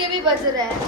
के भी बज रहे हैं।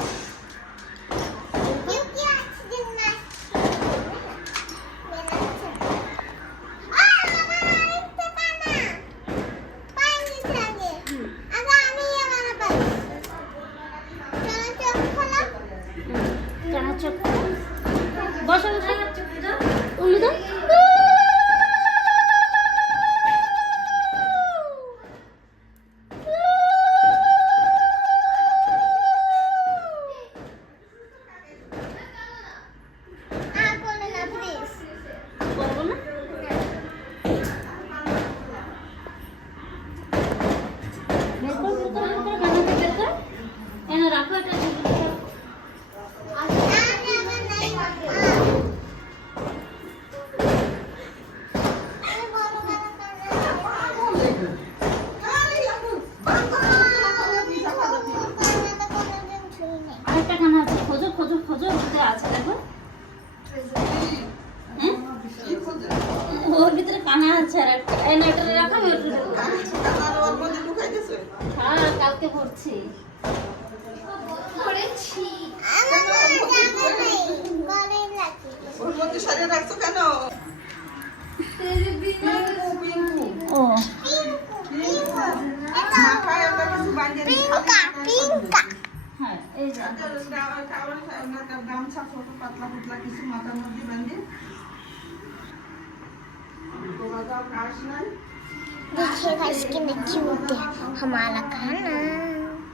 देखिएगा इसके में क्यूट है हमारा खाना।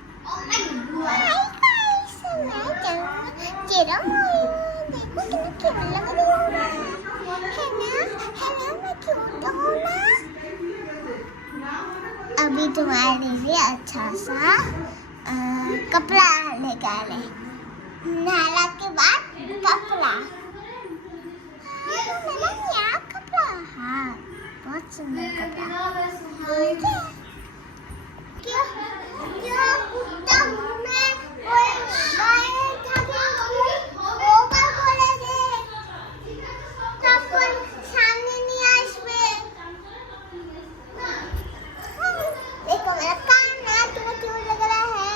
देखो कितना क्यूट लग रहा है ना, मैं क्यूट हूँ ना। अभी तुम्हारे लिए अच्छा सा कपड़ा निकाले, नहाला के बाद कपड़ा। मेरा कपड़ा, हाँ बहुत सुंदर कपड़ा। क्या क्या कुत्ता में कोई गाय था क्या? ओपा बोले दे तब सामने नहीं आसबे। देखो मेरा कान ना तुम्हें क्यों लग रहा है?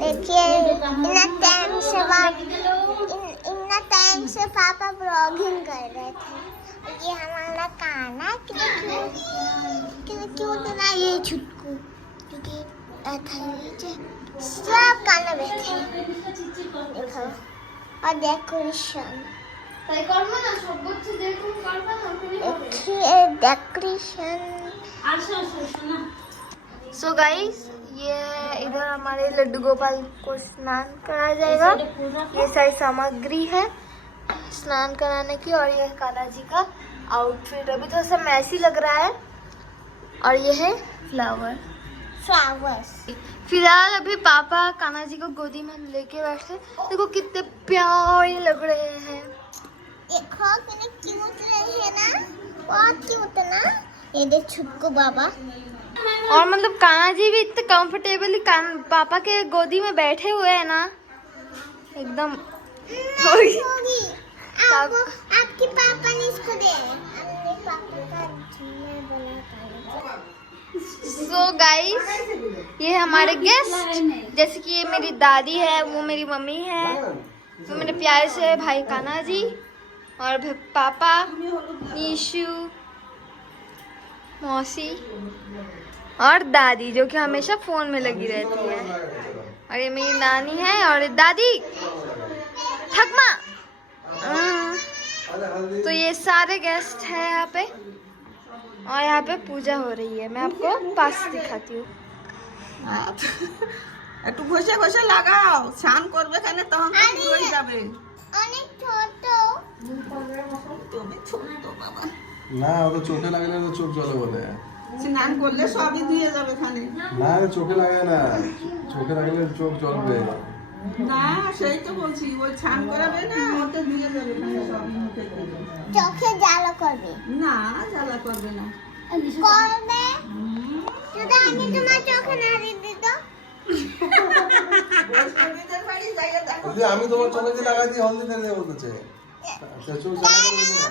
देखिए इतना टाइम से पापा ब्लॉगिंग कर रहे थे। ये हमारा काना कितना क्यूट ना, ये छुटकू क्योंकि सब काना बैठे देखो। और डेकोरेशन डेकोरेशन। सो गाइस ये इधर हमारे लड्डू गोपाल को स्नान कराया जाएगा। ये सारी सामग्री है स्नान कराने की। और ये कान्हा जी का आउटफिट अभी थोड़ा सा मैसी लग रहा है। और ये है फ्लावर्स। फिलहाल अभी पापा कान्हा जी को गोदी में लेके बैठे। देखो कितने प्यारे लग रहे हैं। देखो कितने क्यूट रहे हैं ना, बहुत क्यूट ना। ये देख छुटकू बाबा। और मतलब कान्हा जी भी इतने कंफर्टेबली पापा के गोदी में बैठे हुए हैं ना, एकदम। आपके पापा ने इसको दे। सो गाइस ये हमारे गेस्ट, जैसे कि ये मेरी दादी है, वो मेरी मम्मी है, वो मेरे प्यारे से भाई कान्हा जी, और पापा नीशू, मौसी और दादी जो कि हमेशा फोन में लगी रहती है। और ये मेरी नानी है और दादी ठकमा। तो ये सारे गेस्ट हैं यहाँ पे। और यहाँ पे पूजा हो रही है। मैं आपको पास दिखाती हूँ। একটু ঘষে ঘষে লাগাও, স্নান করবে কেন তখন হয়ে যাবে। অনেক ছোট তুমি ছোট বাবা না, ও তো চোখে লাগলে তো চোখ জ্বলে বলে। স্নান করলে সবই ধুয়ে যাবে খানে। না চোখে লাগে না, চোখে লাগলে চোখ জ্বলবে। না সেই তো বলছি ওই ছান করাবে না ওতে দিয়ে দেবে সব মুখে দিয়ে। চোখে জ্বালা করবে না জ্বালা করবে না। করবে যদি আমি তোমার চোখে না দিই তো বৈষ্ণবীদের বাড়ি যাইয়ে দেখো। যদি আমি তোমার চোখে যে লাগাই দিই হলদি দিলে বলতেছে চোখ জ্বালা করবে কি না?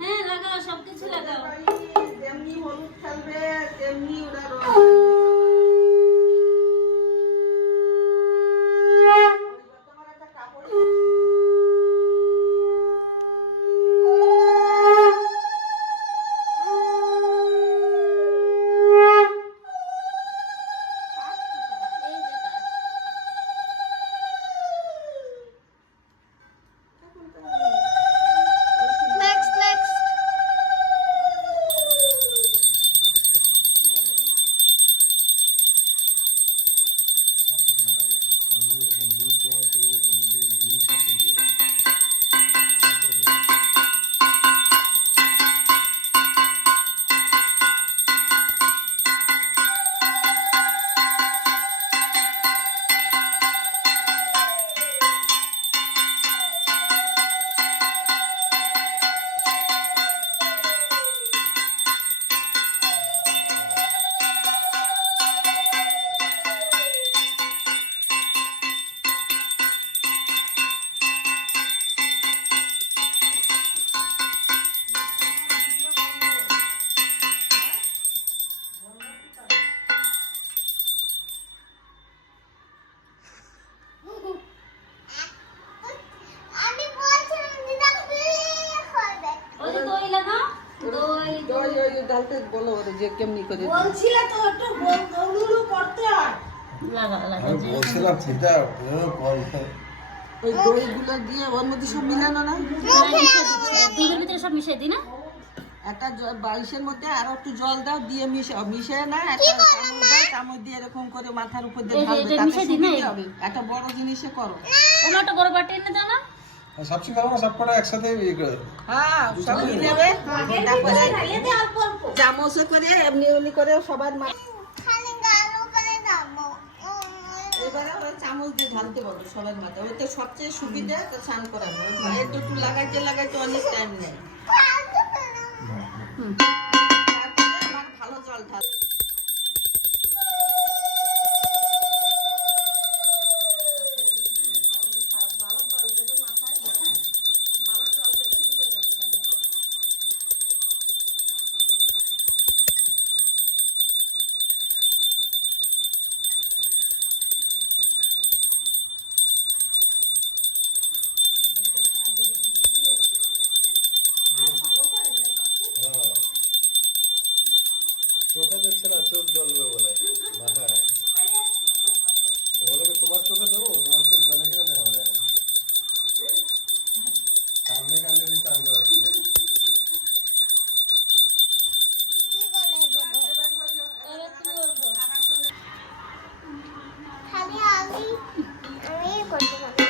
হ্যাঁ লাগাও সবকিছু লাগাও। যেমনি হলুদ খেলবে তেমনি ওরা এই যে কাজ। নেক্সট নেক্সট আমি বলছিলাম দিদা বিয়ে করবে ওই যে দই লাগাও। দই দই ওই ডালতে বলো ওরে যে কেমনি করে দিবে। লাগাও লাগাও। আমি বলছিলাম সেটা কল ওই দইগুলো দিয়ে ওর মধ্যে সব মিলানো না দুধের ভিতরে সব মিশিয়ে দিই না? একটা বালিশের মধ্যে আর একটু জল দাও দিয়ে মিশে না একটা চামচ দাও চামচ দিয়ে এরকম করে মাথার উপর দিয়ে এই যে ঢালবে এটা তাতে মিশিয়ে দিই না? সুবিধা হবে। একটা বড় জিনিসে করো। অন্য একটা বড় বাটি এনে দাও না? সবচেয়ে ভালো না সব কটা একসাথে ইয়ে করে দেবে। হ্যাঁ সব মিলাবে তারপরে চামচে করে এমনি এমনি করে সবার খালি গালো করে দাও এবারে আবার চামচ দিয়ে ঢালতে পারবো সবার মাথায় ওইটা সবচেয়ে সুবিধা তো স্নান করানো একটু একটু লাগাইতে অনেক টাইম নেই তারপরে আবার ভালো জল ঢাল হ্যাঁ। চোখে দেখছে না চোখ জ্বলবে বলে মাথায় বলে কি তোমার চোখে দেবো তোমার চোখ জ্বলে কিনা দেখা যায় কান্দে কান্দে দিতে আমি করাচ্ছি খালি আমি করতে পারি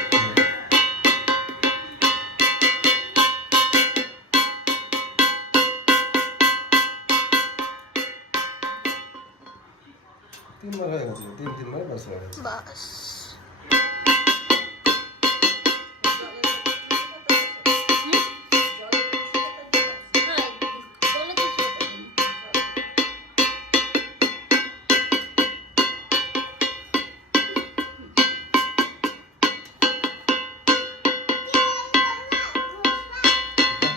তিনবার হয়ে গেছে তিনবার বাস হয়ে গেছে বাস হ্যাঁ, বলে দিচ্ছি ওটা দিন।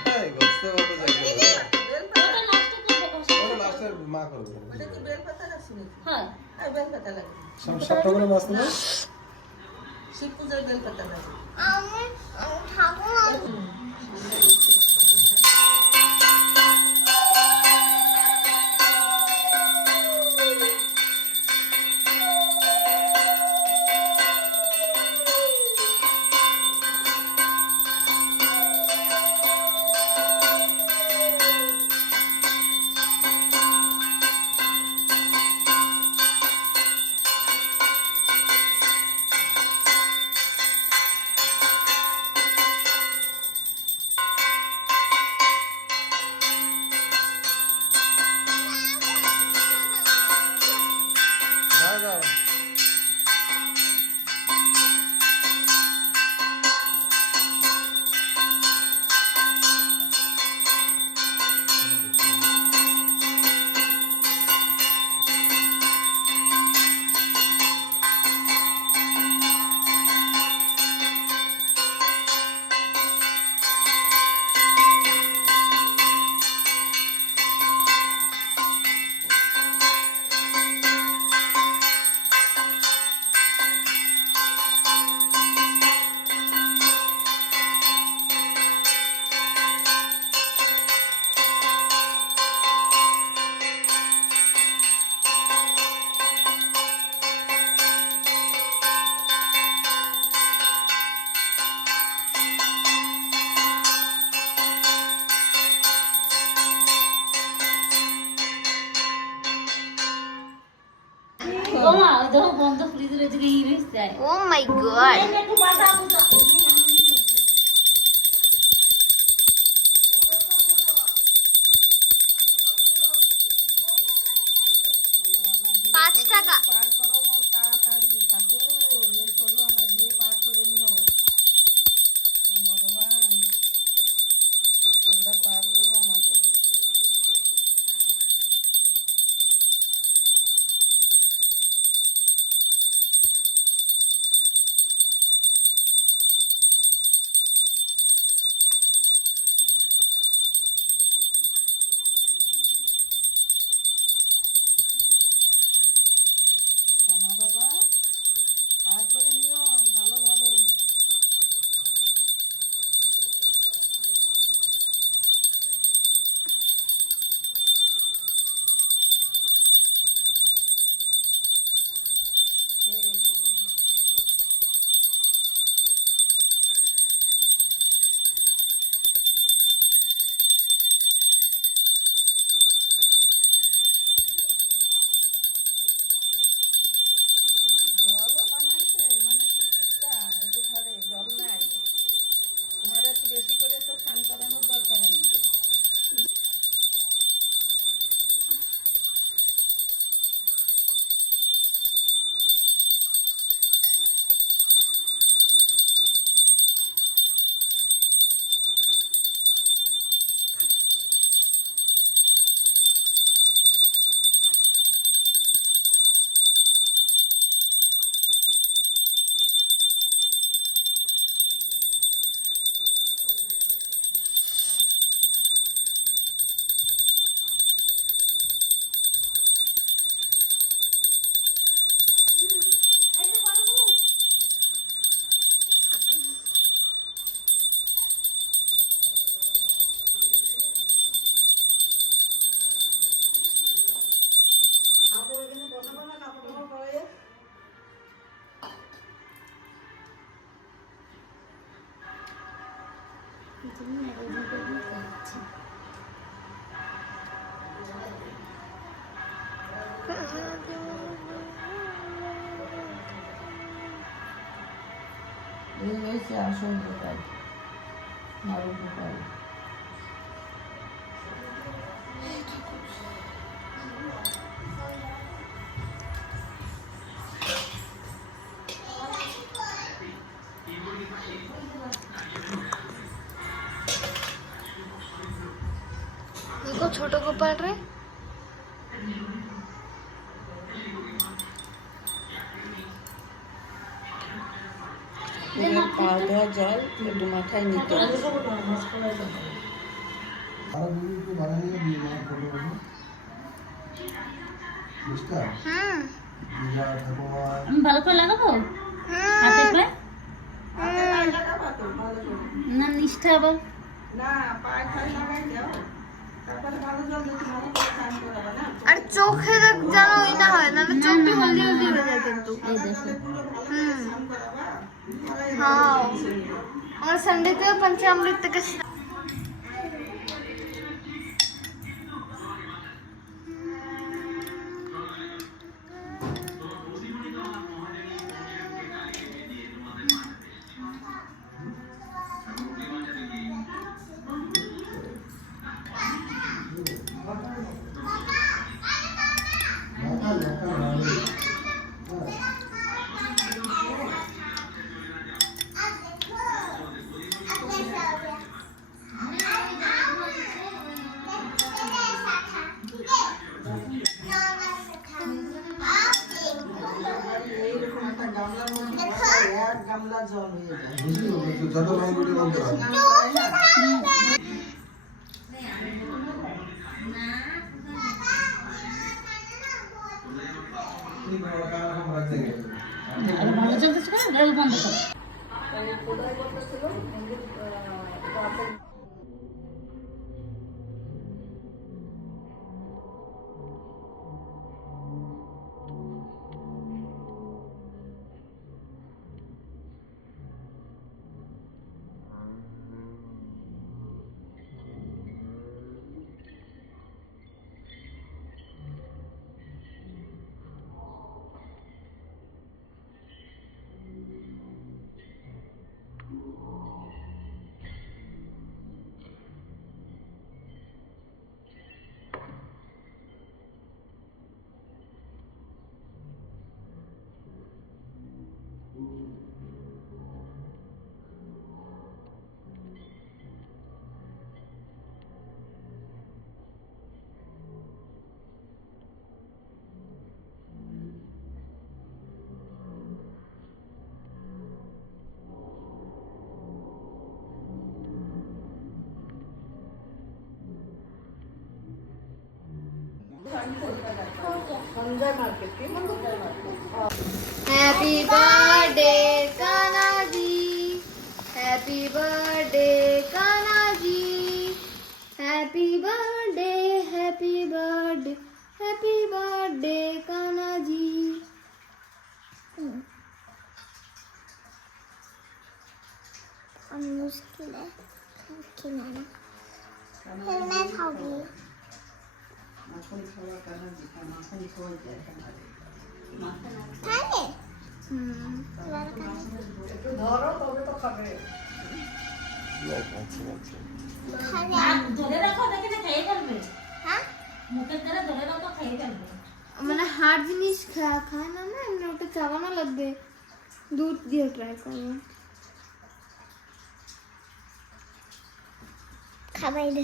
হ্যাঁ, ঘষতে হবে যাকে বলে। ওটা লাস্টে করবো, ঘষা ওটা করবো। লাস্টে মা করবে ওটা কি বেলপাতা রাখছি নাকি হ্যাঁ। আর বেলপাতা লাগে সবটা করে বাঁচতে না শিব পূজায় বেলপাতা লাগে আমি ঠাকুর নিচ্ছে ও মাই গড, একটু বাধা বুঝা ৳5। পার করো মোর তাড়াতাড়ি ঠাকুর, এই 16 আনা দিয়ে পার করে নিও। হে ভগবান, তোমরা পার করো আমাদের। সোনা বাবা, পার করে নিও ভালোভাবে। হে গুরু। জলও বানাইছে, মানে কি কিপটা, এই যে ঘরে জল নাই। তোমার একটু বেশি করে তো স্নান করানোর দরকার আছে। কাপড় এখানে বসাবো না, কাপড় পরে এই হয়েছে আসল গোপাল, মারু গোপাল। देखो ছোট গোপাল রে, এবার পা ধোয়া জল একটু মাথায় নিতে হবে। আর দিদি একটু বানিয়ে দিয়ে না ফটো বানিয়ে মিস্টার দিদা ঠাকুমা আমি ভালো করে লাগাবো হাতে পায়ে না নিষ্ঠা আবার না, পায়ে ঠাই লাগাই দাও, তারপরে ভালো জল দিয়ে ভালো করে স্নান করাবে না। আর চোখে যেন ওই না হয়, নাহলে চোখ भी হলদি হলদি হয়ে যায় কিন্তু। এই দেখো স্নান করাবা। हाँ, और संडे को पंचामृत तक এইরকম একটা গামলার মধ্যে এক গামলা জল হয়ে যায়। বুঝলি যত মাইল ভিডিও বন্ধ করা স্নান করাই না। আর ভালো চলতেছে না গাল বন্ধ করো কোথায় করতেছিল? मुश्किल है खिलाना फिर मैं खाऊंगी মাখন খাওয়া কানা দিতা মাখন খাওয়া যায় আমাদের মাখন खाने একটু ধরো তবে তো খাবে खाने ধরে রাখো দেখে না খেয়ে ফেলবে हाँ মুখের দ্বারা ধরে রাখো খেয়ে ফেলবে মানে হার্ড জিনিস খায় না না এমনি ওটা চাবানো লাগবে দুধ দিয়ে ট্রাই করবো খাবাই দে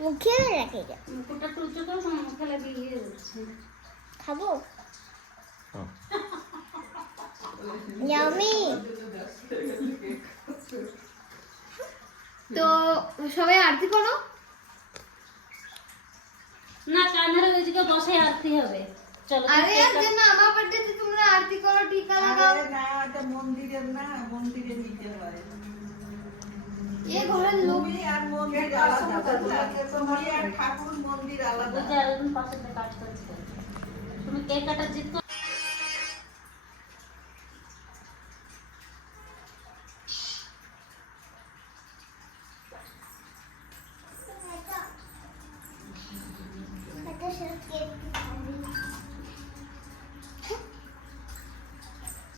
মুখে রাখে মুখটা টুচো তো মুখে লাগিয়ে যাচ্ছে খাবো ইয়ামি তো সবাই আরতি করো না কানের ওইদিকে বসে আরতি হবে চলো আরে আর জন্য আমার বার্থডেতে তোমরা আরতি করো টিকা লাগাও আরে না এটা মন্দিরের না মন্দিরে নিতে হয় এই ঘরের লোক তুমি আর মন্দির আলাদা তুমি আর ঠাকুর মন্দির আলাদা ওই যে আরেকজন পাশে কাজ করছে তুমি কেক কাটার জিত